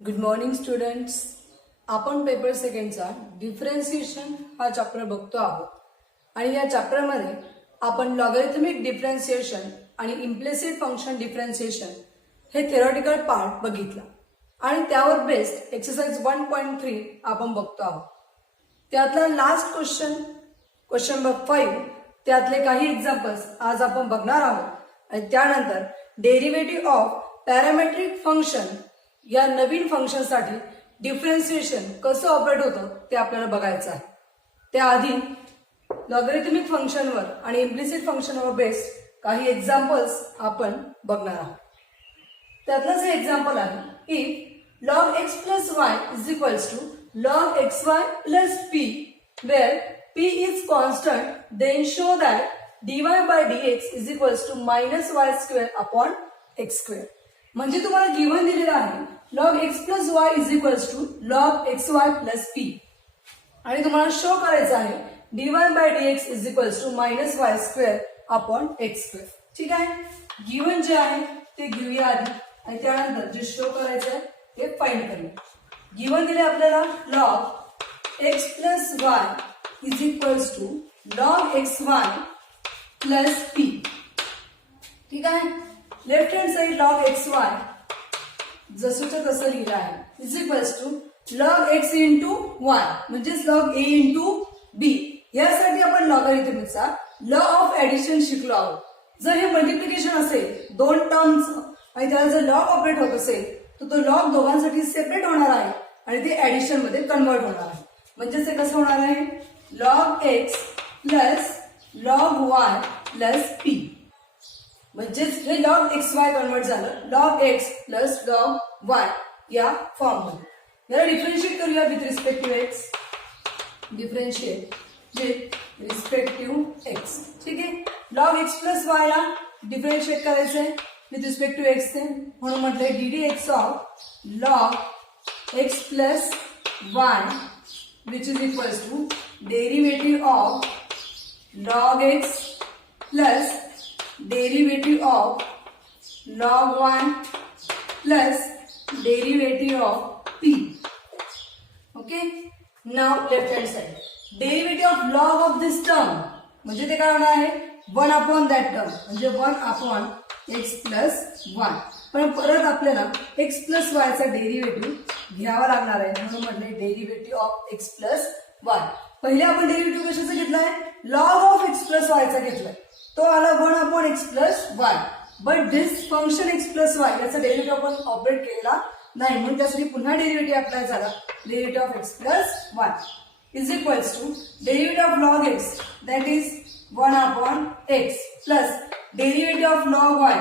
Good morning students. आपण paper सेकंडचा differentiation हा chapter बघतो आहोत आणि या चॅप्टरमध्ये आपण लॉगॅरिथमिक डिफरन्शिएशन आणि इम्प्लिसिट फंक्शन डिफरन्शिएशन हे थेरॉटिकल पार्ट बघितला आणि त्यावर बेस्ड एक्सरसाइज 1.3 आपण बघतो आहोत. त्यातला लास्ट क्वेश्चन नंबर 5 त्यातले काही एक्झाम्पल्स आज आपण बघणार आहोत आणि त्यानंतर डेरिव्हेटिव्ह ऑफ पॅरामेट्रिक फंक्शन या नवीन फंक्शनसाठी डिफरन्शिएशन कसं ऑपरेट होतं ते आपल्याला बघायचं आहे. त्याआधी लॉगॅरिथमिक फंक्शनवर आणि इम्प्लिसिट फंक्शनवर बेस्ड काही एक्झाम्पल्स आपण बघणार आहोत. त्यातलंच हे एक्झाम्पल आहे if log x plus y is equals to log xy plus p where p is constant then show that dy by dx is equals to minus y square upon x square. म्हणजे तुम्हाला given दिलेला आहे log x plus y is equals to log xy plus p आणि तुम्हाला show करायचं आहे dy by dx is equals to minus y square upon x square. ठीक आहे, गिव्हन जे आहे ते घेऊया आधी आणि त्यानंतर जे शो करायचं आहे ते फाइंड करूया. गिव्हन दिले आपल्याला log x plus y is equals to log xy plus p. ठीक आहे, left hand side log xy जसंच्या तसं लिहिलं आहे is equals to log x into y म्हणजेच log a इंटू b. यासाठी आपण लॉगॅरिथमिकचा लॉ ऑफ ऍडिशन शिकलो आहोत. जर हे मल्टिप्लिकेशन असेल दोन टर्मचं आणि त्याला जर लॉग ऑपरेट होत असेल तर तो लॉग दोघांसाठी सेपरेट होणार आहे आणि ते ऍडिशन मध्ये कन्वर्ट होणार आहे. म्हणजे ते कसं होणार आहे log x plus log y plus p. म्हणजेच हे log xy कन्वर्ट झालं log x plus log y या फॉर्म मध्ये. याला डिफरन्शिएट करूया with respect to x. Differentiate with respect to x. ठीक आहे, log x प्लस y ला डिफरन्शिएट करायचंय विथ रिस्पेक्ट टू x चे म्हणून म्हटलंय ddx of log x plus y which is equals to derivative of log x plus derivative of log 1 plus derivative of p. Okay, now left hand side derivative of log of this term म्हणजे ते काय होणार आहे 1 upon that term म्हणजे 1 upon x plus 1. पण परत आपल्याला x plus y चा डेरिव्हेटिव्ह घ्यावा लागणार आहे म्हणून म्हटले derivative of x plus y. पहिले आपण डेरिव्हेटिव्ह कशाचा घेतलाय log of x plus y चा घेतलाय तो आला 1 upon x plus y. But this function x plus y याचा डेरिव्हेटिव्ह आपण ऑपरेट केलेला नाही म्हणून त्यासाठी पुन्हा डेरिव्हेटिव्ह अप्लाय झाला derivative of x plus y is equals to derivative of log x that is 1 upon x plus derivative of log y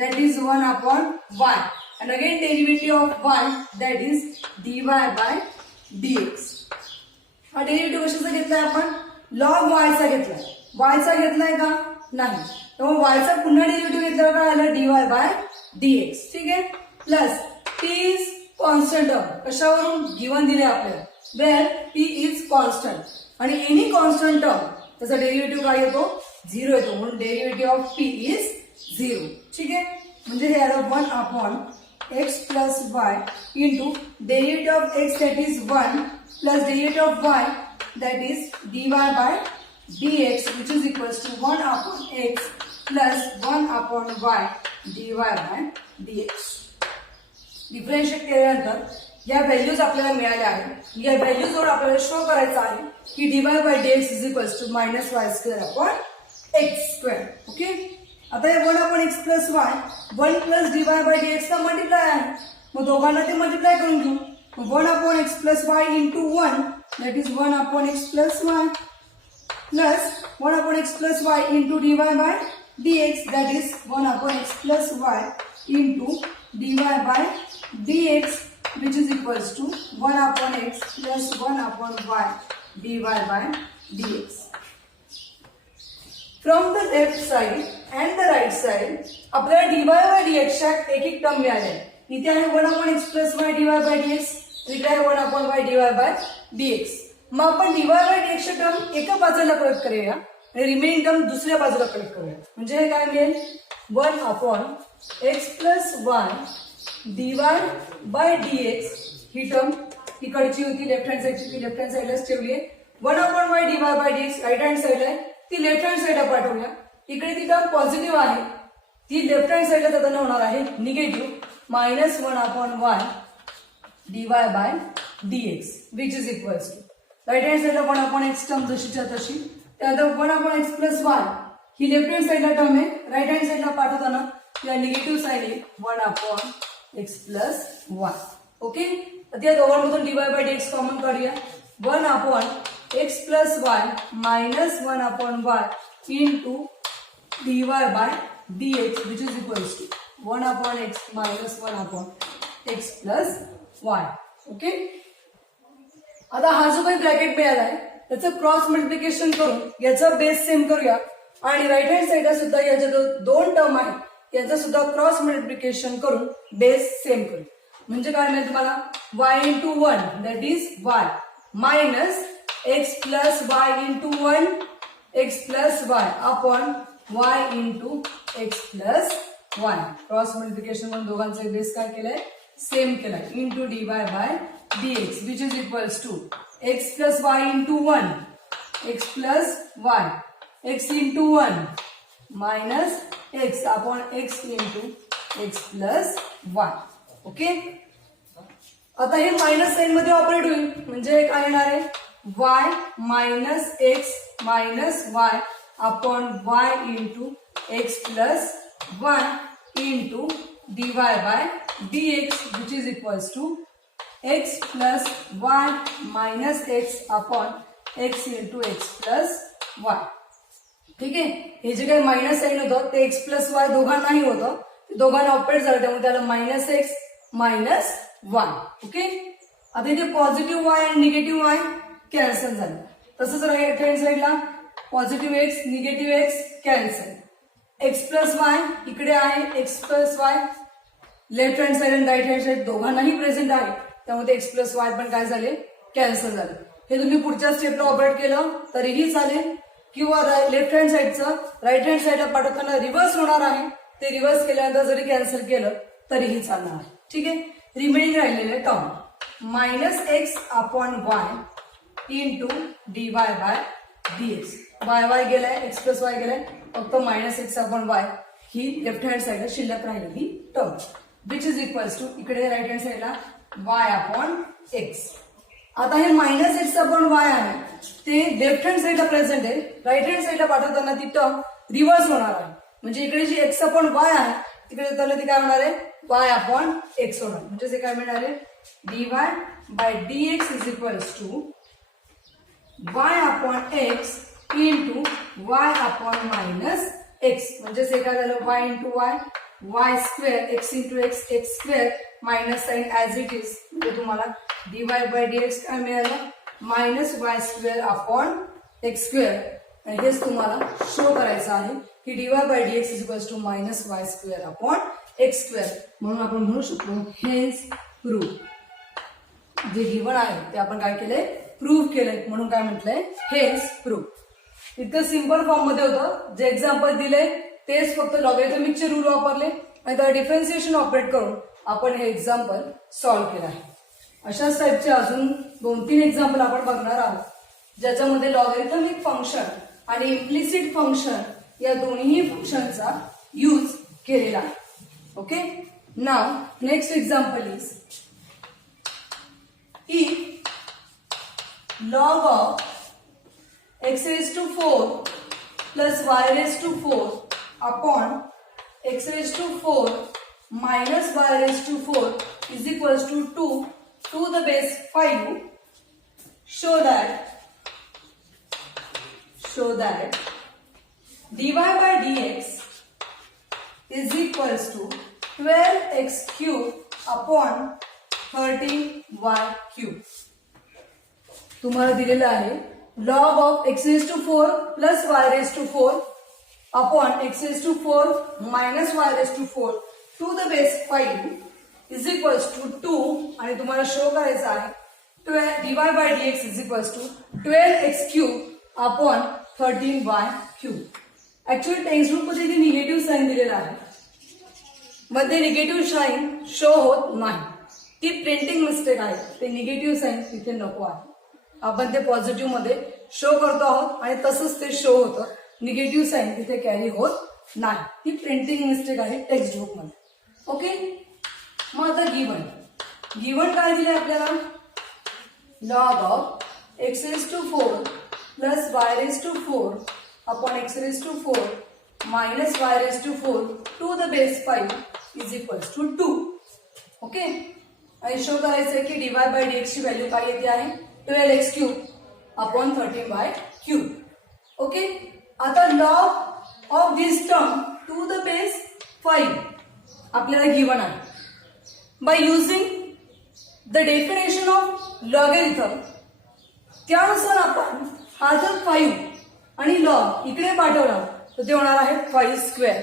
that is 1 upon y and again derivative of y that is dy by dx. हा derivative कशाचा घेतलाय आपण log y चा घेतलाय. y चा घेतलाय का नाही, तर y चा पुन्हा डेरिव्हेटिव्ह घेतल्यावर काय आलं dy बाय dx. ठीक आहे, plus p is constant term कशावरून गिव्हन दिले आपल्याला वेअर p इज कॉन्स्टंट आणि एनी कॉन्स्टंट टर्म त्याचा डेरिव्हेटिव्ह काय येतो 0 येतो म्हणून डेरिव्हेटिव्ह ऑफ p इज 0. ठीक आहे, म्हणजे हे आलं 1 upon x plus y into derivative of x that is 1 plus derivative of y that is dy by dx which is equals to 1 upon x plus 1 upon y dy by dx. Differentiate केल्यानंतर या values आपल्याला मिळाल्या आहेत. या व्हॅल्यूजवर आपल्याला show करायचं आहे की dy by dx is equals to minus y square upon x square. Okay, आता हे 1 upon x plus y 1 plus dy by dx चा मल्टिप्लाय आहे मग दोघांना ते मल्टिप्लाय करून घेऊ. 1 upon x plus y into 1 that is 1 upon x plus y plus 1 upon x plus y into dy by dx that is 1 upon x plus y into dy by dx which is equals to 1 upon x plus 1 upon y dy by dx. From the left side and the right side आपल्याला dy by dx च्या एक term मिळाले. इथे आहे 1 upon x plus y dy by dx इथे आहे 1 upon y dy by dx. मग आपण dy by dx ची टर्म एका बाजूला कलेक्ट करूया आणि रिमेनिंग टर्म दुसऱ्या बाजूला कलेक्ट करूया. म्हणजे हे काय मिळेल 1 upon x plus y dy by dx ही टर्म इकडची होती लेफ्ट हँड साईडची, ती लेफ्ट हँड साईडलाच ठेवली आहे. 1/y dy by dx right hand साईडला आहे, ती लेफ्ट हँड साईडला पाठवूया. इकडे ती टर्म पॉझिटिव्ह आहे, ती लेफ्ट हँड साईडला जाताना होणार आहे negative. -1/y dy by dx which is equals to right hand साईडला 1/x टर्म जशीच्या तशी, त्यानंतर 1/x प्लस y ही लेफ्ट हँड साईडला टर्म आहे, राईट हँड साईडला पाठवताना या निगेटिव्ह साईन आहे 1/x प्लस y. ओके, आता या दोघांमधून dy बाय dx कॉमन काढूया. 1/x plus y minus 1/y into dy by dx which is equals to 1/x minus 1/x plus y. Okay, आता हा जो काही ब्रॅकेट मिळालाय त्याचं क्रॉस मल्टिप्लिकेशन करून याचा बेस सेम करूया आणि राईट हँड साईडला सुद्धा याच्या दोन टर्म आहेत याचा सुद्धा क्रॉस मल्टिप्लिकेशन करून बेस सेम करू. म्हणजे काय मिळेल तुम्हाला y into 1 that is y minus x plus y into 1 x plus y upon y into x plus y. Cross multiplication करून दोघांचा बेस काय केलाय सेम केलाय into dy by dx which is equals to x plus y into 1 x plus y x into 1 minus x upon x into x plus y. Okay, आता हे minus sign मध्ये operate होईल म्हणजे काय येणार आहे y minus x minus y upon y into x plus 1 into dy by dx which is equals to x plus y minus x upon x into x plus y. ठीक आहे, हे जे काही मायनस साइन होतं ते x plus y दोघांनाही होतं, दोघांना ऑपरेट झालं त्यामुळे त्याला minus x minus y. Okay, आता इथे पॉझिटिव्ह y आणि निगेटिव्ह y कॅन्सल झालं. तसंच राईट हँड साईडला positive x negative x cancel. x plus y इकडे आहे x plus y left hand side आणि राईट हँड साईड दोघांनाही प्रेझेंट आहे त्यामुळे x प्लस y पण काय झाले कॅन्सल झाले. हे तुम्ही पुढच्या स्टेपला ऑपरेट केलं तरीही चालेल किंवा लेफ्ट हँड साईडचं राईट हँड साईडला पाठवताना रिव्हर्स होणार आहे, ते रिव्हर्स केल्यानंतर जरी कॅन्सल केलं तरीही चालणार आहे. ठीक आहे, रिमेनिंग राहिलेले term minus x upon y into d y by dx. Y y गेलाय एक्स प्लस वाय गेलाय, फक्त मायनस एक्स अपॉन वाय ही लेफ्ट हँड साईडला शिल्लक राहिलेली term which is equals to इकडे राईट हँड साईडला वाय अपॉन एक्स. आता हे मायनस एक्स अपॉन वाय आहे ते लेफ्ट हँड साईडला प्रेझेंट आहे, राईट हँड साईडला पाठवताना ती टर्म रिव्हर्स होणार आहे. म्हणजे इकडे जी एक्स अपॉन वाय आहे तिकडे जाताना ती काय होणार आहे वाय अपॉन एक्स होणार. म्हणजे ते काय मिळणार आहे d y by d x is equals to y upon x into y upon minus x. म्हणजे ते काय झालं y into y y square x into x x square minus sign as it is. म्हणजे तुम्हाला d y by d x काय मिळालं minus y square upon x square. आणि हेच तुम्हाला शो करायचं आहे की d y by d x is equals to minus y square upon x square. म्हणून आपण म्हणू शकतो हेन्स प्रूव्ह. जे गिवन आहे ते आपण काय केलंय प्रूव्ह केलंय म्हणून काय म्हटलंय हेन्स प्रूव्ह. इतकं सिंपल फॉर्म मध्ये होतं, जे एक्झाम्पल दिले तेच फक्त लॉगॅरिथमिकचे रूल वापरले आणि त्याला डिफरन्सिएशन ऑपरेट करून आपण हे एक्झाम्पल सॉल्व्ह केलं आहे. अशाच टाईपचे अजून 2-3 एक्झाम्पल आपण बघणार आहोत ज्याच्यामध्ये लॉगॅरिथमिक फंक्शन आणि इम्प्लिसिट फंक्शन या दोन्ही फंक्शनचा यूज केलेला आहे. Okay, now next example is if log of x raised to 4 plus y raised to 4 upon x raised to 4 minus y raised to 4 is equals to 2 to the base 5, show that dy by dx is equals to 12x cube upon 13y cube. तुम्हाला दिलेलं आहे log of x raised to 4 plus y raised to 4 upon x raised to 4 minus y raised to 4 to the base 5 is equals to 2 आणि तुम्हाला show करायचं आहे dy by dx is equals to 12x cube upon 13y cube. Actually text book मध्ये negative sign दिलेला आहे मध्ये negative sign show होत नाही. ती प्रिंटिंग मिस्टेक आहे. ते निगेटिव्ह साइन तिथे नको आहे. आपण ते पॉझिटिव्ह मध्ये शो करतो आहोत आणि तसंच ते शो होतं. निगेटिव्ह साइन तिथे कॅरी होत नाही. ही प्रिंटिंग मिस्टेक आहे टेक्स्ट बुक मध्ये. ओके. मग आता गिवन काय दिले आपल्याला? Log of x raise to 4 plus Y raise to 4 upon x raise to 4 minus Y raise to 4 to the base 5 is equals to 2. Okay. आणि शो करायचं की डीवाय बाय डीएक्स ची व्हॅल्यू काय येते आहे? 12x cube upon 13/3. ओके. आता log of this term to the base 5 आपल्याला given आहे. By using the definition of logarithm त्यानुसार आपण हा जर 5 आणि लॉग इकडे पाठवला तर ते होणार आहे 5 स्क्वेअर.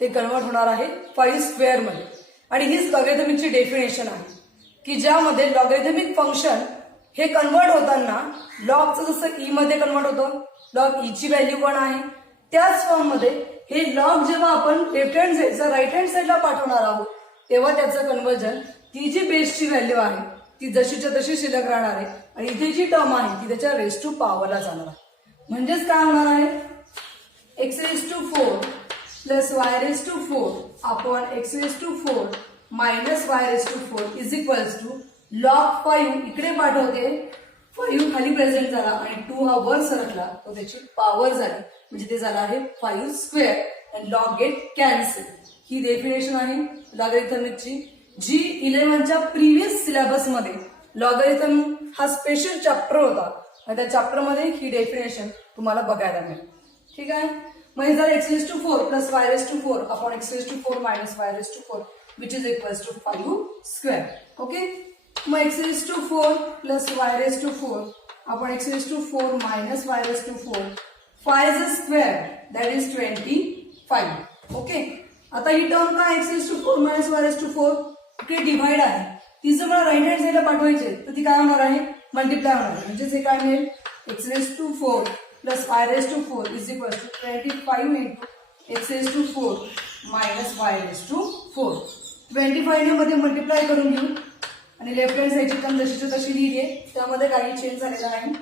ते कन्वर्ट होणार आहे 5 स्क्वेअर मध्ये. आणि हीच लॉगॅरिथमिकची डेफिनेशन आहे की ज्यामध्ये लॉगॅरिथमिक फंक्शन हे कन्वर्ट होताना लॉगचं जसं ई मध्ये कन्वर्ट होतं, लॉग ई ची व्हॅल्यू पण आहे, त्याच फॉर्म मध्ये हे लॉग जेव्हा आपण लेफ्ट हँड साईडचा राईट हँड साईडला पाठवणार आहोत तेव्हा त्याचं कन्वर्जन ती जी बेसची व्हॅल्यू आहे ती जशीच्या तशी शिल्लक राहणार आहे आणि इथे जी टर्म आहे ती त्याच्या रेस टू पॉवरला जाणार आहे. म्हणजेच काय होणार आहे? X raise to 4 plus Y raise to 4 upon x raise to 4 minus Y raise to 4 is equals to log 5 इकडे पाठवते, 5 खाली प्रेझेंट झाला आणि 2 हा वर सरकला तो त्याची पॉवर झाली म्हणजे ते झालं आहे 5 square and log get cancel. He definition आहे लॉगॅरिथमिकची जी 11च्या प्रिव्हियस सिलेबस मध्ये लॉगॅरिथम हा स्पेशल चॅप्टर होता आणि त्या चॅप्टर मध्ये ही डेफिनेशन तुम्हाला बघायला मिळेल. ठीक आहे. मग हे झालं X raise to 4 plus Y raise to 4 upon x raise to 4 minus Y raise to 4 which is equals to 5 square. Okay. मग X raise to 4 plus Y raise to 4 upon x raise to 4 minus Y raise to 4 5 square that is 25. Okay. आता ही term काय X raise to 4 minus Y raise to 4 इकडे divide आहे. ती जर मला right hand साईडला पाठवायचे तर ती काय होणार आहे? मल्टिप्लाय होणार आहे. म्हणजेच हे काय मिळेल? X raise to 4 plus Y raise to 4 is equal to 25 into x raise to 4 minus Y raise to 4. 25 ने मध्ये मल्टिप्लाय करून घेऊ आणि लेफ्ट हँड साईडची टर्म जशीच्या तशी लिहिली आहे, त्यामध्ये काही चेंज झालेला नाही.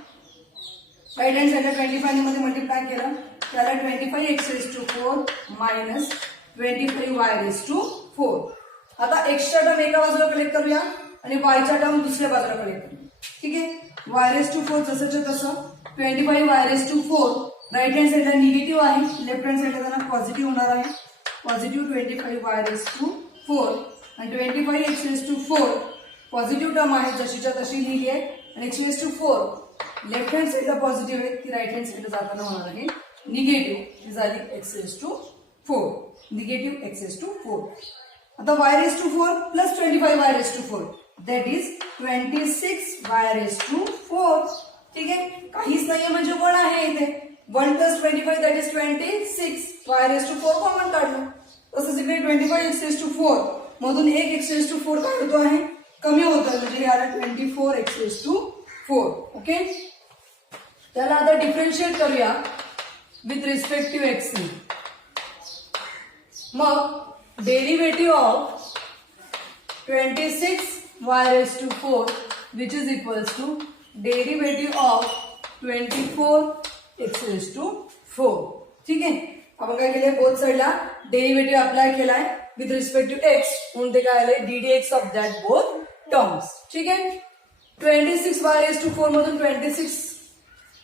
राईट हँड साईडला 25 ने मध्ये मल्टिप्लाय केलं त्याला 25 x raise to 4 minus 25 y raise to 4. आता एक्सच्या टर्म एका बाजूला कलेक्ट करूया आणि वायच्या टर्म दुसऱ्या बाजूला कलेक्ट करूया. ठीक आहे. वाय रेज टू 4 जसंच्या तसं 25 y raise to 4 right hand साईडला निगेटिव्ह आहे, लेफ्ट हँड साईडला त्यांना पॉझिटिव्ह होणार आहे. पॉझिटिव्ह 25 वाय रेज टू 4 आणि 25 x raise to 4 positive term आहे जशीच्या तशी लिहिली आहे आणि x raise to 4 left hand साईडला पॉझिटिव्ह आहे ती राईट हँड साईडला जाताना होणार आहे निगेटिव्ह. ही झाली x raise to 4 negative x raise to 4. आता y raise to 4 plus 25 y raise to 4 that is 26 y raise to 4. ठीक आहे. काहीच नाहीये म्हणजे 1 आहे इथे. 1 plus 25 that is 26 y raise to 4 common काढलं. तसंच इकडे 25 एक्स रेज टू 4 मधून एक एक्स रेज टू 4 काढतो आहे, कमी होतं म्हणजे हे आलं 24 एक्स रेज टू 4. ओके. त्याला आता डिफरन्शिएट करूया विथ रिस्पेक्ट टू एक्स. मग derivative of 26 y raised to 4 which is equals to derivative of 24 x raised to 4. ठीक आहे. आपण काय केलंय बोथ साईडला डेरिवेटिव्ह अप्लाय केलाय विथ रिस्पेक्ट टू एक्स म्हणून ते काय आलंय ddx of that both terms. ठीक आहे. 26 y raised to 4 मधून 26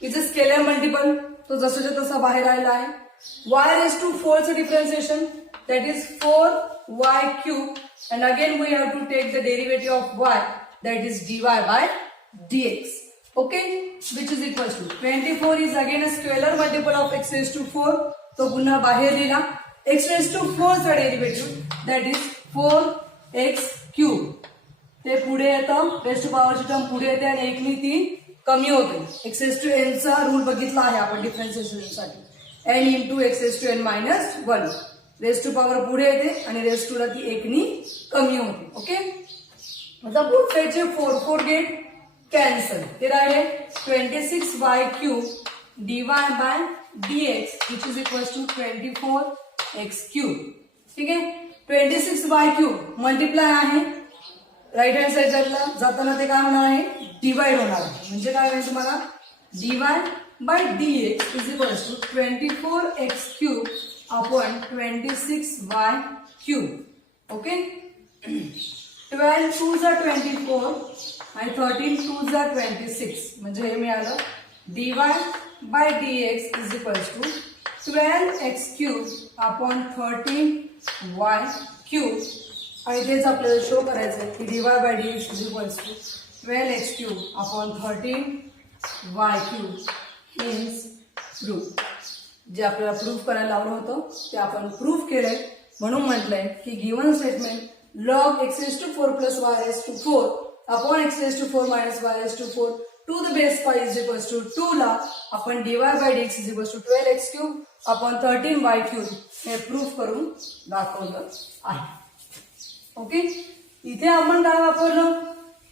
इज अ स्केलर मल्टिपल, तो जसंच्या तसा बाहेर आलेला आहे. y raised to 4 चं differentiation that is 4y cube and again we have to take the derivative of y that is dy by dx. Okay, which is equals to 24 is again a scalar multiple of x raised to 4 तो पुन्हा बाहेर लिहिला. x raised to 4 चा derivative that is 4x cube ते पुढे येतं, rest to पॉवरची term पुढे येते आणि एकनी ती कमी होते. x raised to n चा रूल बघितला आहे आपण डिफरन्शिएशन साठी. n into x raised to n minus 1 raised to power पुढे येते आणि रेस्ट टू ला ती एकनी कमी होते. ओके. आता बोथ साइडचे 4 गेट कॅन्सल. ते राहिले 26y cube dy by dx which is equals to 24x cube. ठीक आहे. 26y³ मल्टिप्लाय आहे, राईट हँड साईडला जाताना ते काय होणार आहे, डिवाइड होणार आहे. म्हणजे काय होईल तुम्हाला, dy/dx is equals to 24x³ upon 26y³. Okay, 12 2s are 24 आणि 13 2s are 26. म्हणजे हे मिळालं dy/dx is equals to 12x³ upon 13y³. आणि तेच आपल्याला शो करायचं आहे की dy/dx is equals to 12x³ upon 13y³ means proof. जे आपल्याला प्रूफ करायला लावलं होतं ते आपण प्रूफ केलंय. म्हणून म्हटलंय की given statement log x⁴ plus y⁴ upon x⁴ minus y⁴ to the base 5 is equals to 2 ला आपण dy/dx is equals to 12x³ upon 13y³ हे प्रूफ करून दाखवलं आहे. ओके, इथे आपण काय वापरलं,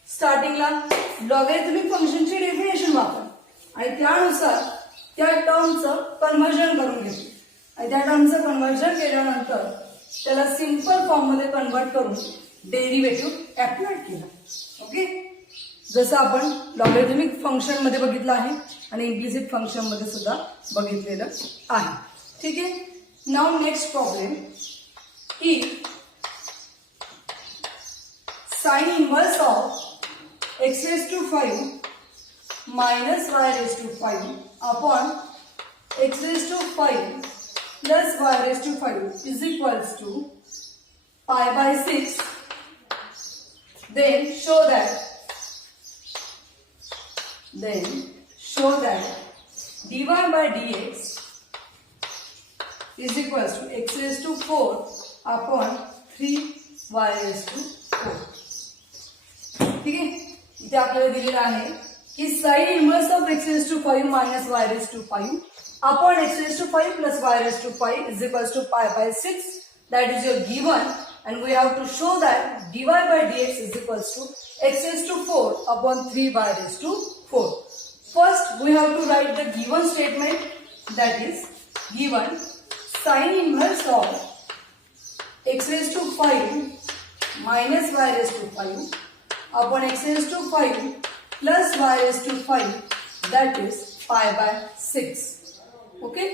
स्टार्टिंगला लॉगॅरिथमिक फंक्शनची डेफिनेशन वापर आणि त्यानुसार त्या टर्मचं कन्व्हर्जन करून घेतलं आणि त्या टर्मचं कन्व्हर्जन केल्यानंतर त्याला सिंपल फॉर्म मध्ये कन्वर्ट करून डेरिव्हेटिव्ह अप्लाय केला. ओके, जसं आपण लॉगॅरिथमिक फंक्शन मध्ये बघितलं आहे आणि इम्प्लिसिट फंक्शन मध्ये सुद्धा बघितलेलं आहे. ठीक आहे, now next problem, if sine inverse of x⁵ minus y⁵ upon x⁵ plus y⁵ is equals to π/6, then show that dy/dx is equals to x⁴ upon 3y⁴. ठीक आहे, इथे आपल्याला दिलेलं आहे की sine inverse of x⁵ minus y⁵ upon x⁵ plus y⁵ is equals to π/6. That is your given, and we have to show that dy/dx is equals to x⁴ upon 3y⁴. First, we have to write the given statement, that is given sin inverse of x⁵ minus y⁵ upon x⁵ plus y⁵, that is π/6. Okay,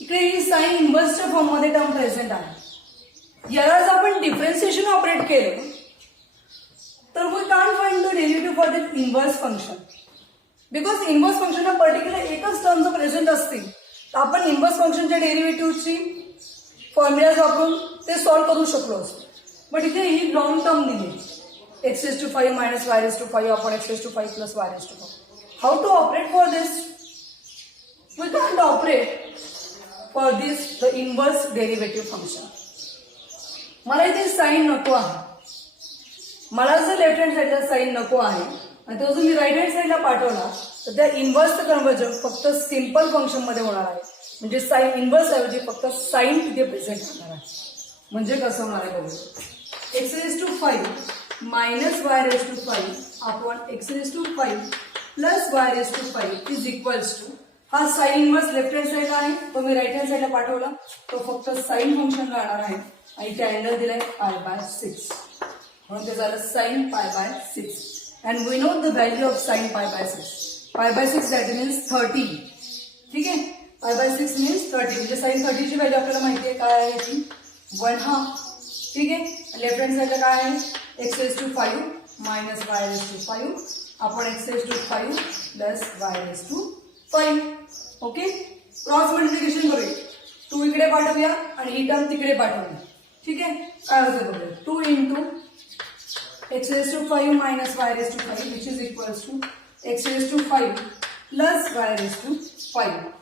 इकडे ही sine इन्व्हर्सच्या form मध्ये term present आहे. याला जर आपण differentiation operate केलं तर we can't find the derivative for the inverse function, because inverse फंक्शनला पर्टिक्युलर एकच टर्म जर प्रेझेंट असतील तर आपण इन्व्हर्स फंक्शनच्या डेरिव्हेटिव्हची फॉर्म्युलाज वापरून ते सॉल्व्ह करू शकलो असतो. बट इथे ही लॉंग टर्म दिली, x⁵ minus y⁵ upon x⁵ plus y⁵. How to operate for this? We can't operate for this the inverse derivative function. मला इथे साइन नको आहे, मला जर लेफ्ट हँड साईडला साइन नको आहे आणि तो जर मी राईट हँड साईडला पाठवला तर त्या इन्व्हर्सचं कन्व्हर्जन फक्त सिंपल फंक्शन मध्ये होणार आहे. म्हणजे साइन इन्व्हर्स ऐवजी फक्त साइन तिथे प्रेझेंट होणार आहे. म्हणजे कसं होणार आहे बघू, x⁵ minus y⁵ upon x⁵ plus y⁵ is equals to, हा साइन इन्व्हर्स लेफ्ट हँड साईडला आहे, तो मी राईट हँड साईडला पाठवला, तो फक्त साइन फंक्शन राहणार आहे आणि त्या अँगल दिलाय π/6, म्हणून ते झालं sin π/6. And we know the value of sin π/6. π/6 that means 30. ठीक आहे, π/6 मीन्स 30, म्हणजे sin 30 ची व्हॅल्यू आपल्याला माहिती आहे काय आहे ती 1/2. ठीक आहे, लेफ्ट हँड साईडला काय आहे, x⁵ minus y⁵ upon x⁵ plus y⁵. Okay, cross multiplication करूया, 2 इकडे पाठवूया आणि ही टर्म तिकडे पाठवूया. ठीक आहे, काय होतं बघूया, 2 into x⁵ minus y⁵ which is equals to x⁵ plus y⁵.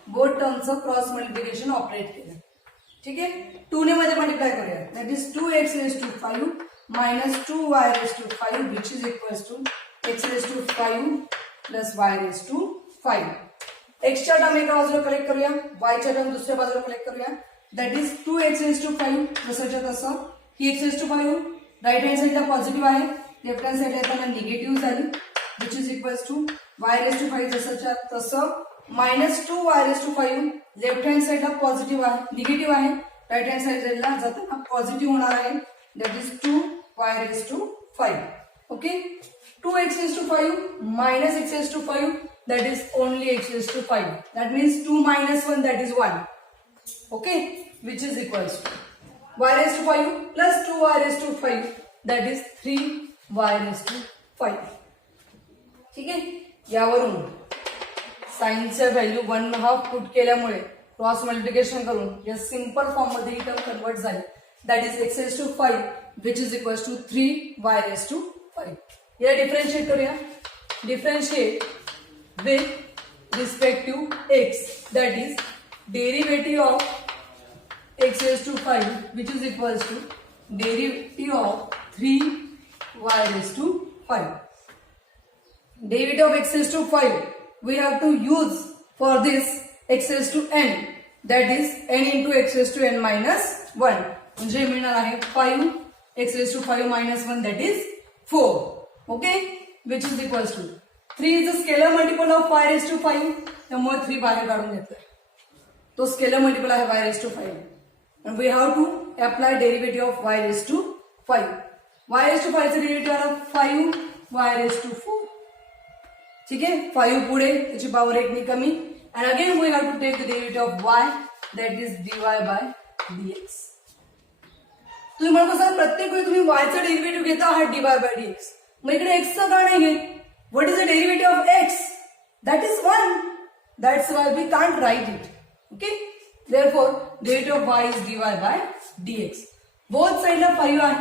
Both टर्मचं क्रॉस मल्टिप्लिकेशन ऑपरेट केलं. ठीक आहे, 2 ने मध्ये मल्टिप्लाय करूया, that is 2x⁵ minus 2y⁵ which is equals to x⁵ plus y⁵. x च्या टर्म एका बाजूला कलेक्ट करूया, y च्या टर्म दुसऱ्या बाजूला कलेक्ट करूया, दॅट इज 2x⁵ जसंच्या तसं. ही x⁵ राईट हँड साईडला पॉझिटिव्ह आहे, लेफ्ट हँड साईडला येताना निगेटिव्ह झाली, which is equals to y⁵ जसंच्या तसं minus 2y⁵ लेफ्ट हँड साईडला पॉझिटिव्ह आहे, निगेटिव्ह आहे, राईट हँड साईडला जाताना पॉझिटिव्ह होणार आहे, that is 2y⁵. Okay, 2x⁵ minus x⁵, that is only x⁵. That means 2 minus 1, that is 1. Okay, which is equals to y⁵ plus 2y⁵, that is 3y⁵. ठीक आहे, यावरून साइनचं value 1/2 put केल्यामुळे cross multiplication करून या simple form मध्ये ही term convert झाली, that is x⁵, which is equals to 3y⁵. या differentiate करूया. Differentiate with respect to x, that is derivative of x⁵, which is equals to derivative of 3y⁵. Derivative of x⁵, we have to use for this x⁴n, that is n into x⁴n minus 1. म्हणजे मिळणार आहे 5x⁵ minus 1, that is 4. Okay, which is equals to 3 is a scalar multiple of y⁵, त्यामुळे 3 बाहेर काढून घेतोय. तो scalar multiple आहे y⁵. and we have to apply derivative of y⁵. y⁵ चे डेरिव्हेटिव्ह आला 5y⁴. ठीक आहे, 5 पुढे त्याची पॉवर 1 ने कमी, and again we have to take the derivative of y, that is dy/dx. तुम्ही म्हणत असाल प्रत्येक वेळी तुम्ही y चा डेरिव्हेटिव्ह घेता हा dy/dx, मग इकडे x चा का नाही घेत? What is the derivative of x? That is 1. That's why we can't write it. Okay? Therefore, derivative of y is dy/dx. Both sides are 5 are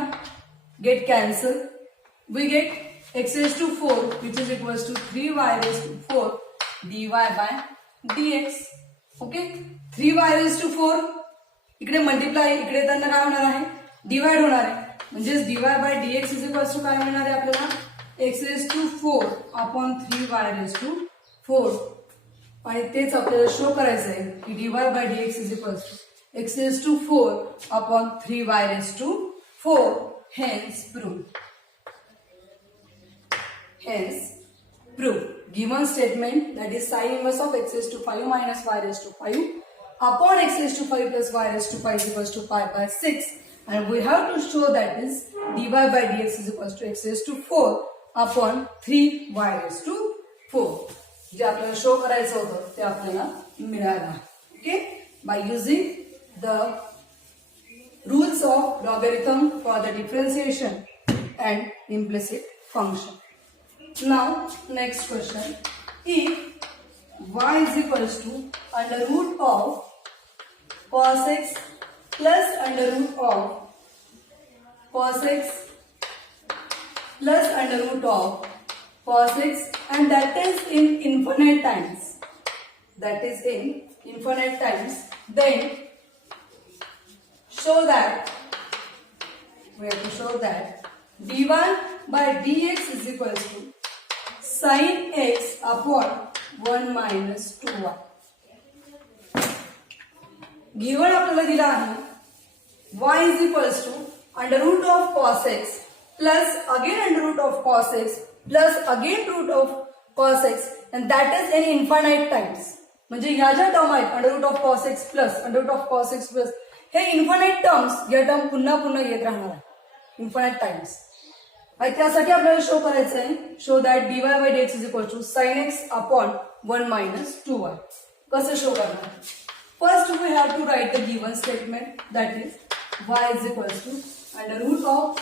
get cancelled. We get x⁴, which is equals to 3y⁴ dy/dx. Okay? 3y⁴ इकडे multiply, इकडे त्यांना काय होणार आहे? Divide होणार आहे. म्हणजेच dy/dx is equals to काय मिळणार आहे आपल्याला? x⁴ upon 3y⁴. आणि तेच आपल्याला शो करायचं आहे की dy/dx is equals to x⁴ upon 3y⁴. Hence proved. Hence proved. Given statement, that is sin inverse of x⁵ minus y⁵ upon x⁵ plus y⁵ is equals to pi/6, and we have to show that is dy/dx is equals to x⁴ upon 3y⁴. जे आपल्याला show करायचं होतं ते आपल्याला मिळालं. Okay, by using the rules of logarithm for the differentiation and implicit function. Now, next question. If y is equals to under root of cos x plus under root of cos x plus under root of cos x, and that is in infinite times, then show that we have to show that dy/dx is equals to sin x upon 1 minus 2y. Given आपल्याला दिला आहे y is equals to under root of cos x plus again under root of cos x plus again root of cos x, and that is in infinite times. म्हणजे ह्या ज्या term आहेत under root of cos x plus under root of cos x plus, हे infinite terms या term पुन्हा पुन्हा येत राहणार आहे इन्फानाइट टाइम्स. आणि त्यासाठी आपल्याला शो करायचं आहे, show that dy/dx is equal to sin x upon 1 minus 2y. कसं शो करणार? First we have to write the given statement, that is y is equal to under root of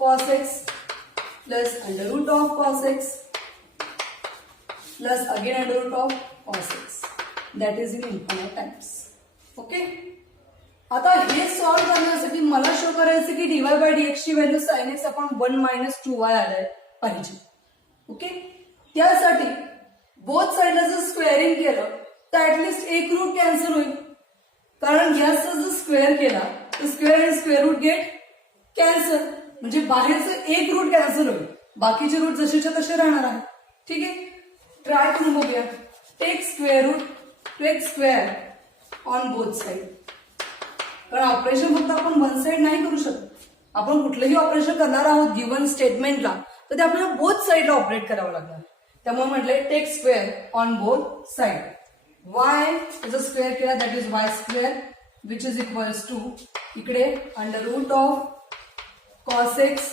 cos x plus under root of cos x plus again under root of cos x, that is in infinite times. Okay, आता हे solve करण्यासाठी मला show करायचं की dy/dx ची value sin x upon 1 minus 2y आलाय पाहिजे. Okay, त्यासाठी बोथ साइडला जर स्क्वेअरिंग केलं तर ऍटलिस्ट एक रूट कॅन्सल होईल, कारण याचा जर स्क्वेअर केला तर स्क्वेअर आणि स्क्वेअर रूट गेट कॅन्सल, म्हणजे बाहेरचं एक रूट कॅन्सल होईल, बाकीचे रूट जसेच्या तसे राहणार आहे. ठीक आहे, ट्राय करून बघूया. Take square root, take square on both side. कारण ऑपरेशन फक्त आपण वन साइड नाही करू शकत, आपण कुठलंही ऑपरेशन करणार आहोत गिवन स्टेटमेंटला तर ते आपल्याला बोथ साइडला ऑपरेट करावं लागणार. त्यामुळे म्हटलंय take square on both side. y जर स्क्वेअर केला that is y square, which is equals to इकडे under root of cos x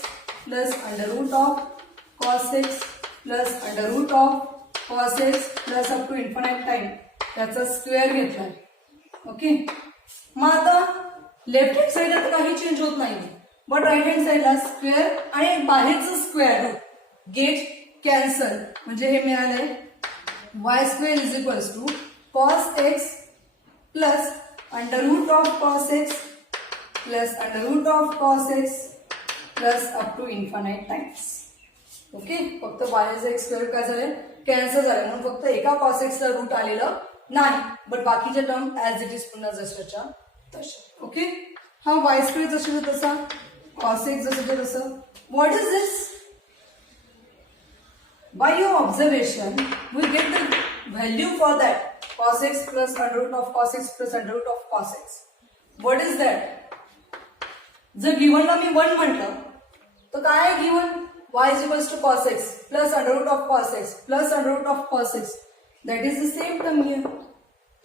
plus under root of cos x plus under root of cos x plus up to infinite time त्याचा square घेतलाय. Okay, मग आता left hand साईडला तर काही change होत नाही, बट राईट हँड साईडला स्क्वेअर आणि बाहेरचं स्क्वेअर रूट गेट कॅन्सल, म्हणजे हे मिळालंय y square is equals to cos x plus under root of cos x plus under root of cos x plus up to infinite times. Okay, फक्त बाहेरचं एक square काय झालं कॅन्सल झालं म्हणून फक्त एका कॉस एक्सला रूट आलेलं नाही, बट बाकीच्या टर्म ऍज इट इज पुन्हा जशाच्या तशा. ओके, हा वाय स्क्वेअर जशाच्या तसा कॉस एक्स जशाच्या तसं. What is this? By your observation, we get the value for that cos x plus under root of cos x plus under root of cos x. What is that? जर given ला मी 1 म्हटलं तर काय आहे given? y is equals to cos x plus under root of cos x plus under root of cos x. That is the same term here.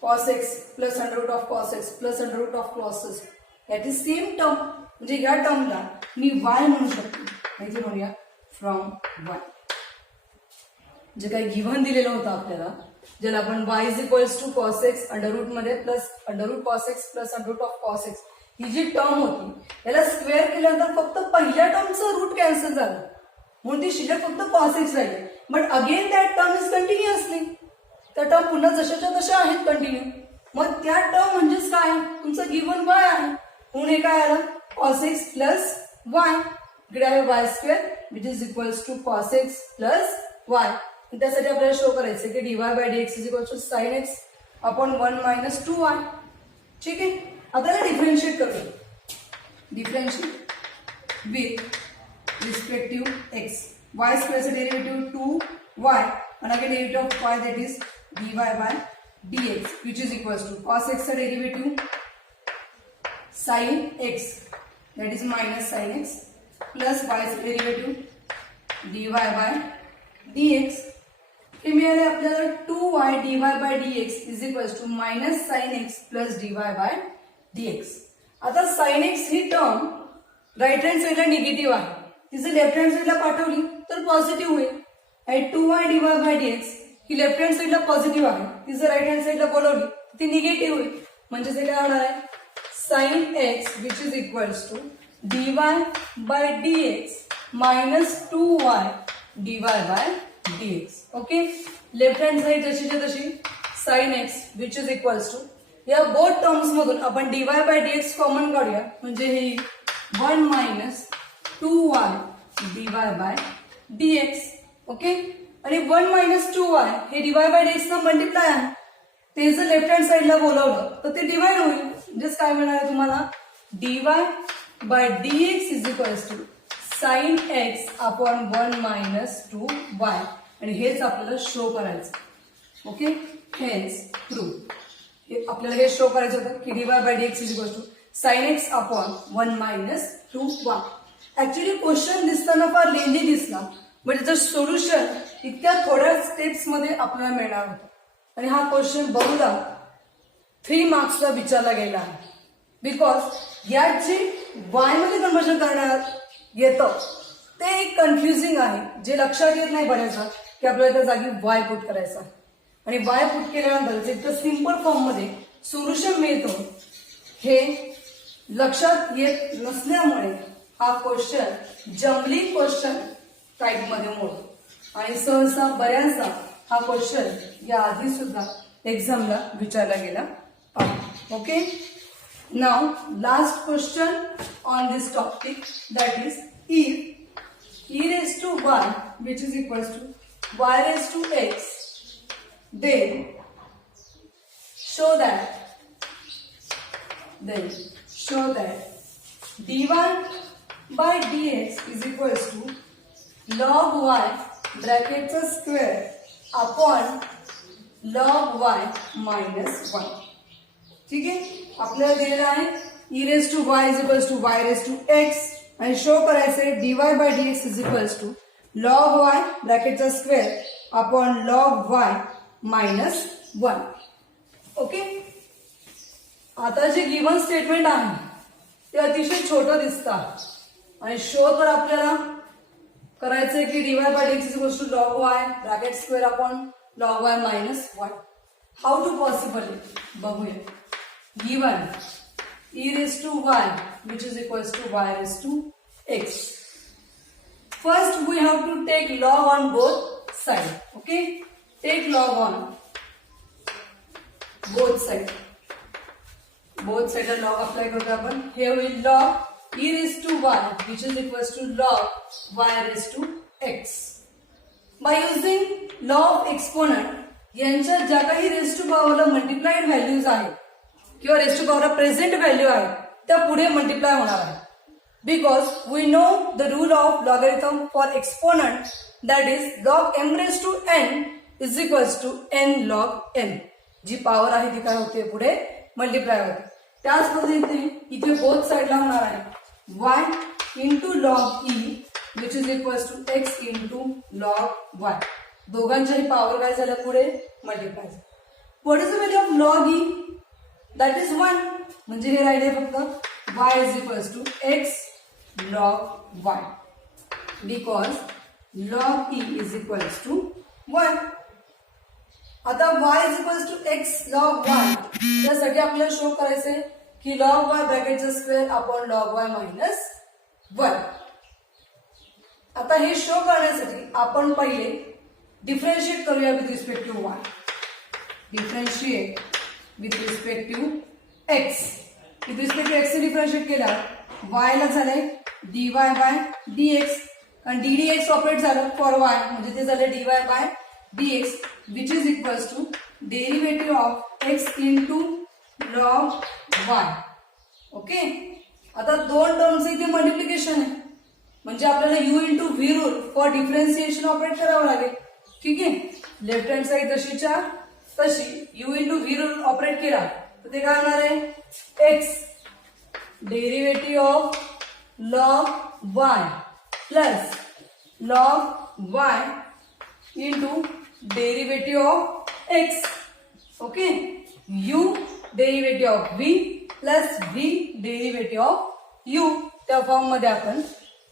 Cos x plus under root of cos x plus under root of cos x. That is same term. म्हणजे या टर्मला मी y म्हणू शकतो. म्हणजे म्हणूया from y. जे काही given दिलेलं होतं आपल्याला, ज्याला आपण y is equals to cos x under root मध्ये plus under root cos x plus under root of cos x, ही जी टर्म होती याला स्क्वेअर केल्यानंतर फक्त पहिल्या टर्मचं रूट कॅन्सल झालं म्हणून ती शिल्लक फक्त कॉस एक्स राहिली. But again that term is continuously, त्या टर्म पुन्हा जशाच्या तशा आहेत कंटिन्यू. मग त्या टर्म म्हणजेच काय तुमचं गिव्हन y आहे म्हणून हे काय आलं कॉस एक्स प्लस वाय. इकडे आहे y square which is equals to cos x plus y. त्यासाठी आपल्याला शो करायचं की dy by dx is equal to sine x upon 1 minus 2y. ठीक आहे, आता याला डिफरेंशिएट करूया. Differentiate with respective x. Y स्क्वेअरचं डेरिव्हेटिव्ह 2y आणि again derivative of y that is dy by dx which is equal to cos एक्सचं derivative sine x that is minus sine x plus वायचं derivative dy by dx. हे मिळाले आपल्याला 2y dy by dx is equals to minus sine x plus dy by dx. आता sine x ही term right hand साईडला negative आहे, ती जर लेफ्ट हँड साईडला पाठवली तर पॉझिटिव्ह होईल. आणि 2y dy by dx he left hand साईडला पॉझिटिव्ह आहे, ती जर राईट हँड साईडला बोलवली ती निगेटिव्ह होईल. म्हणजे ते काय होणार आहे sine x which is equals to dy by dx minus 2y dy by dx. Okay, left hand side जशीच्या तशी sine x which is equals to या बोथ टर्म्स मधून आपण dy बाय dx कॉमन काढूया म्हणजे हे 1 minus 2y dy by dx. Okay, आणि 1 minus 2y हे dy बाय dx चा मल्टिप्लाय आहे, ते जर लेफ्ट हँड साइडला बोलवलं तर ते डिवाइड होईल. म्हणजेच काय मिळणार आहे तुम्हाला dy by dx is equals to sine x upon 1 minus 2y. आणि हेच आपल्याला शो करायचं. ओके, हेच प्रूफ आपल्याला हे शो करायचं होतं की dy by dx is equal to sine x upon 1 minus 2y. Actually question दिसताना फार लेंदी दिसला, बट त्याचं सोल्युशन इतक्या थोड्या स्टेप्स मध्ये आपल्याला मिळणार होतं. आणि हा क्वेश्चन बहुधा 3 मार्क्सला विचारला गेला आहे, बिकॉज यात जे वाय मध्ये कन्वर्जन करण्यात येतं ते एक कन्फ्युजिंग आहे, जे लक्षात येत नाही बऱ्याचदा की आपल्याला त्या जागी वाय पुट करायचा. आणि वाय पुट केल्यानंतर जे तर सिंपल फॉर्म मध्ये सोल्युशन मिळतं हे लक्षात येत नसल्यामुळे हा क्वेश्चन जम्बलिंग क्वेश्चन टाइप मध्ये मोडतो. आणि सहसा बऱ्याचदा हा क्वेश्चन या आधी सुद्धा एक्झामला विचारला गेला आहे. Okay, now last question on this topic that is if e raised to 1 which is equals to y raised to x, then show that dy by dx is equals to log y brackets square upon log y minus 1. ठीक आहे, आपल्याला दिलेलं आहे e raised to y is equals to y raised to x आणि show करायचंय dy by dx is equals to log y ब्रॅकेटचा square upon log y minus 1. Okay, आता जे गिव्हन स्टेटमेंट आहे ते अतिशय छोटं दिसतं आणि शो तर आपल्याला करायचंय की dy by dx is equals to log y bracket square upon log y minus 1. How to possible बघूया. Given e raised to y which is equals to y raised to x. First we have to take log on both sides. Okay, take log on both sides. Both sides log apply करतो आपण. Here we log e raised to y which is equals to log y raised to x. By using law of exponent यांच्या ज्या काही raised to power ला multiplied values आहेत किंवा raised to power ला present value आहे त्या पुढे मल्टिप्लाय होणार आहे. Because we know the rule of logarithm for exponent, that is log m raised to n is equals to n log n. जी पॉवर आहे ती काय होते पुढे मल्टिप्लाय होते. त्याच पद्धतीने इथे बोथ साइडला होणार आहे y into log e which is equals to x into log y. दोघांच्याही पॉवर काय झाल्या पुढे multiply. What is the value of log e? That is 1. म्हणजे हे राहिले फक्त y is equals to x log y because log e is equals to 1. आता y is equals to x log y त्यासाठी आपल्याला शो करायचे की log y ब्रॅकेटचा square upon log y minus 1. आता हे शो करण्यासाठी आपण पहिले डिफरन्शिएट करूया with respect to y. Differentiate with respect to x. With respect to x से डिफरन्शिएट केला y ला झालंय dy बाय dx आणि ddx ऑपरेट झालं फॉर y म्हणजे ते झालं dy by dx which is equals to derivative of x into log y. Okay, आता दोन टर्मचं इथे मल्टिप्लिकेशन आहे म्हणजे आपल्याला u into V rule for differentiation operate करावं लागेल. ठीक आहे, लेफ्ट हँड साइड जशीच्या तशी u into V rule operate केला तर ते काय होणार आहे x derivative of log y plus log y into derivative of x. Okay, u derivative of v plus v derivative of u. त्या फॉर्म मध्ये आपण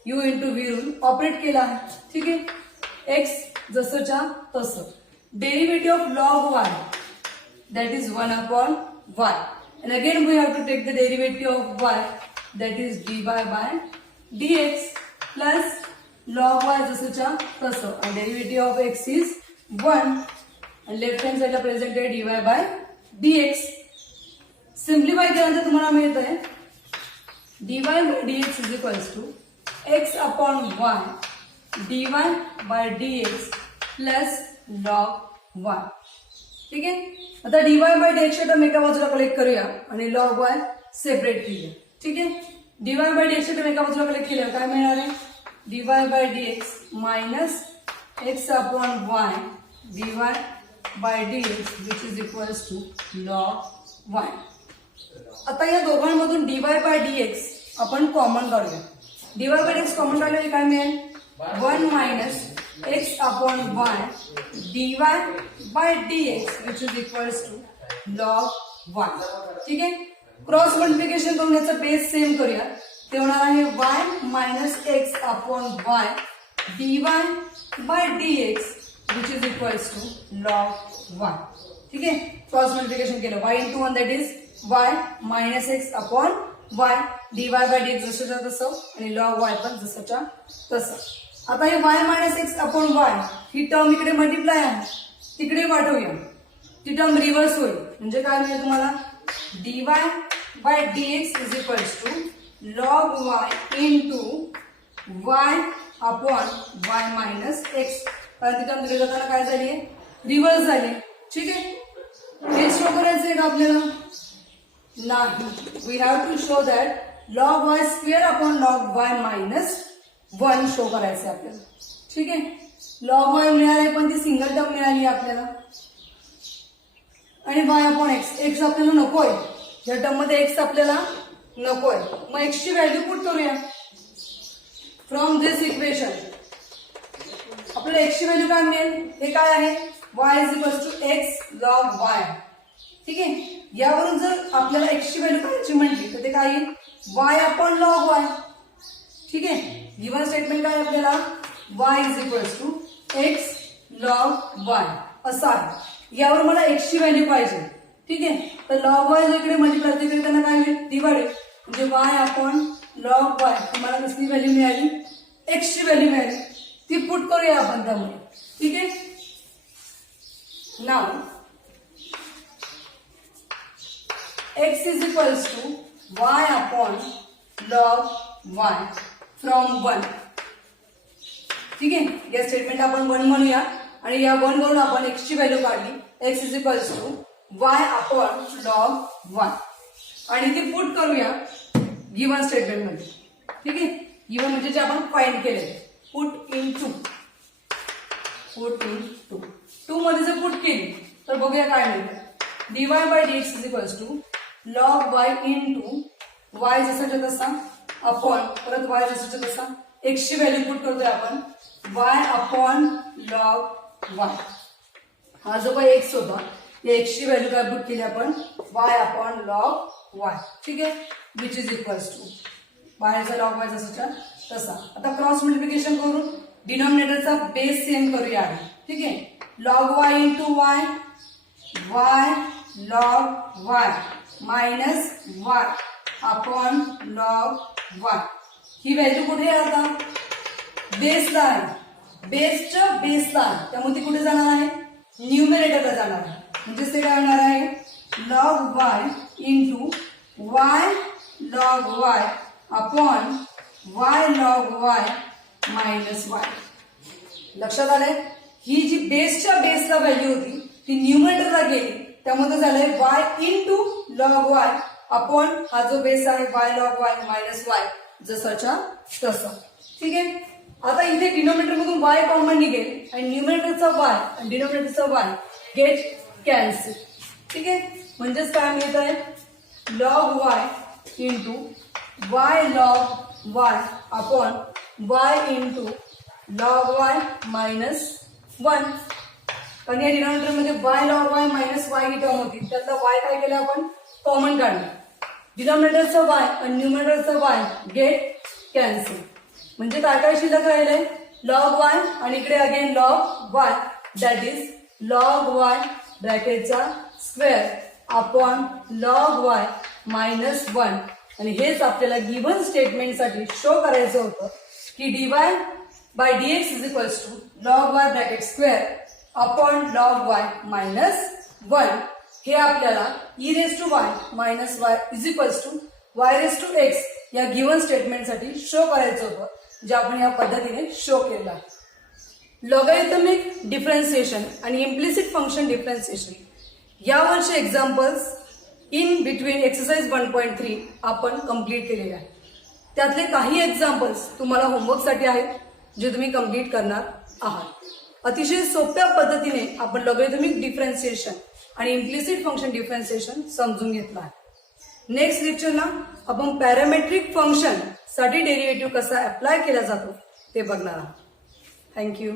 u into v rule operate केला आहे. ठीक आहे, x जसंच्या तसं. Derivative of log y that is 1 upon y and again we have to take the derivative of y that is dy by dx plus log y जसंच्या तसं and derivative of x is 1 and left hand side ला present आहे dy by dx. Simplify केल्यानंतर तुम्हाला मिळत आहे dy by dx is equals to x upon y dy by dx plus log y. ठीक आहे, आता dy बाय dx टर्म एका बाजूला कलेक्ट करूया आणि log y सेपरेट केले. ठीक आहे, dy बाय dx टर्म एका बाजूला कलेक्ट केल्यावर काय मिळणार आहे dy by dx minus x upon y dy by dx which is equals to log y. आता या दोघांमधून dy बाय dx आपण कॉमन काढूया. dy बाय dx कॉमन काढल्याने काय मिळेल 1 minus x upon y dy by dx which is equals to log y. ठीक आहे, क्रॉस मल्टिप्लिकेशन करून याचा बेस सेम करूया. ते होणार आहे y minus x upon y dy by dx which is equals to log y. ठीक आहे, क्रॉस मल्टिप्लिकेशन केलं y into 1 that is y minus x upon y dy by dx जसंच्या तसं आणि log y पण जसंच्या तसं. आता हे y minus x upon y ही टर्म इकडे मल्टिप्लाय आहे तिकडे पाठवूया. ती टर्म रिव्हर्स होईल म्हणजे काय मिळेल तुम्हाला dy by dx is equals to log y into y upon y minus x. कारण ती टर्म दिली जाताना काय झाली रिव्हर्स झाली. ठीक आहे, हे शो करायचं आहे का आपल्याला नाही. We have to show that log y square upon log y minus 1 show करायचं आपल्याला. ठीक आहे, log y मिळाले पण ती सिंगल टर्म मिळाली आपल्याला आणि y अपॉन x आपल्याला नकोय. या टर्म मध्ये x आपल्याला नकोय, मग x ची व्हॅल्यू पुट करूया फ्रॉम दिस इक्वेशन. आपल्याला x ची व्हॅल्यू काय मिळेल हे काय आहे y is equals to x log y. ठीक आहे, यावरून जर आपल्याला x ची व्हॅल्यू काढायची म्हटली तर ते काय येईल y अपॉन लॉग y. ठीक आहे, गिव्हन स्टेटमेंट काय आपल्याला y is equals to x log y असं आहे. यावर मला x ची व्हॅल्यू पाहिजे. ठीक आहे, तर लॉग y इकडे मल्टिप्लाय तिकडे त्यांना काय होईल डिवाइड, म्हणजे y अपॉन लॉग y तुम्हाला कसली व्हॅल्यू मिळाली x ची व्हॅल्यू मिळाली. ती पुट करूया आपण त्यामध्ये. ठीक आहे, नाव x is equals to y upon log y from 1. ठीक आहे, या स्टेटमेंट आपण 1 म्हणूया आणि या 1 वरून आपण x ची व्हॅल्यू काढली. x is equals to y upon log 1 आणि ती पुट करूया गिव्हन स्टेटमेंट मध्ये. ठीक आहे, गिव्हन म्हणजे जे आपण फाइंड केले पुट इन टू मध्ये जर पुट केली तर बघूया काय मिळतं. dy by dx is equals to log y into y जसाच्या तसा अपॉन परत y जसाच्या तसा x ची व्हॅल्यू पुट करतोय आपण y अपॉन log y. हा जो काही x होता या x ची व्हॅल्यू काय पुट केली आपण y अपॉन log y. ठीक आहे, विच इज इक्वल्स टू बाहेरचा log y जसाच्या तसा. आता क्रॉस मल्टिप्लिकेशन करून डिनॉमिनेटरचा बेस सेम करूया आधी. ठीक आहे, log y into y log y minus y upon log y. ही व्हॅल्यू कुठे आहे आता बेसला आहे, बेसच्या बेसला आहे, त्यामुळे ती कुठे जाणार आहे न्यूमरेटरला जाणार आहे. म्हणजे ते काय होणार आहे log y into y log y upon y log y minus y. लक्षात आलंय, ही जी बेसच्या बेसला व्हॅल्यू होती ती न्यूमरेटरला गेली, त्यामध्ये झालंय y into log y upon हा जो बेस आहे y log y minus y जसाच्या तसा. ठीक आहे, आता इथे डिनोमिनेटर मधून y कॉमन निघेल आणि न्यूमरेटरचा y आणि डिनोमिनेटरचा y गेट कॅन्सल. ठीक आहे, म्हणजेच काय मिळत आहे log y into y log y upon y into log y minus 1. कारण या डिनॉमिनेटर मध्ये y log y minus y ही टर्म होती, त्यातला y काय केलं आपण कॉमन काढलं. डिनॉमिनेटरचा y आणि न्यूमरेटरचा y गेट कॅन्सल. म्हणजे काय काय शिल्लक राहिलंय log y आणि इकडे again log y that is log y ब्रॅकेटचा square upon log y minus 1. आणि हेच आपल्याला गिव्हन स्टेटमेंटसाठी शो करायचं होतं की dy by dx is equals to log y bracket square upon log y minus 1. हे आपल्याला e raise to y minus y is equals to y raise to x या गिव्हन स्टेटमेंटसाठी शो करायचं होतं, जे आपण या पद्धतीने शो केलं आहे. लॉगॅरिथमिक डिफरन्शिएशन आणि इम्प्लिसिट फंक्शन डिफरन्शिएशन यावरचे एक्झाम्पल्स इन बिटवीन एक्सरसाइज 1.3 आपण कंप्लीट केलेले आहेत. त्यातले काही एक्झाम्पल्स तुम्हाला होमवर्कसाठी आहेत जे तुम्ही कंप्लीट करणार आहात. अतिशय सोप्या पद्धतीने आपण लॉगॅरिथमिक डिफरन्शिएशन आणि इम्प्लिसिट फंक्शन डिफरन्शिएशन समजून घेतलं आहे. नेक्स्ट लेक्चरला आपण पॅरामेट्रिक फंक्शन साठी डेरिव्हेटिव्ह कसा अप्लाय केला जातो ते बघणार आहोत. थँक्यू.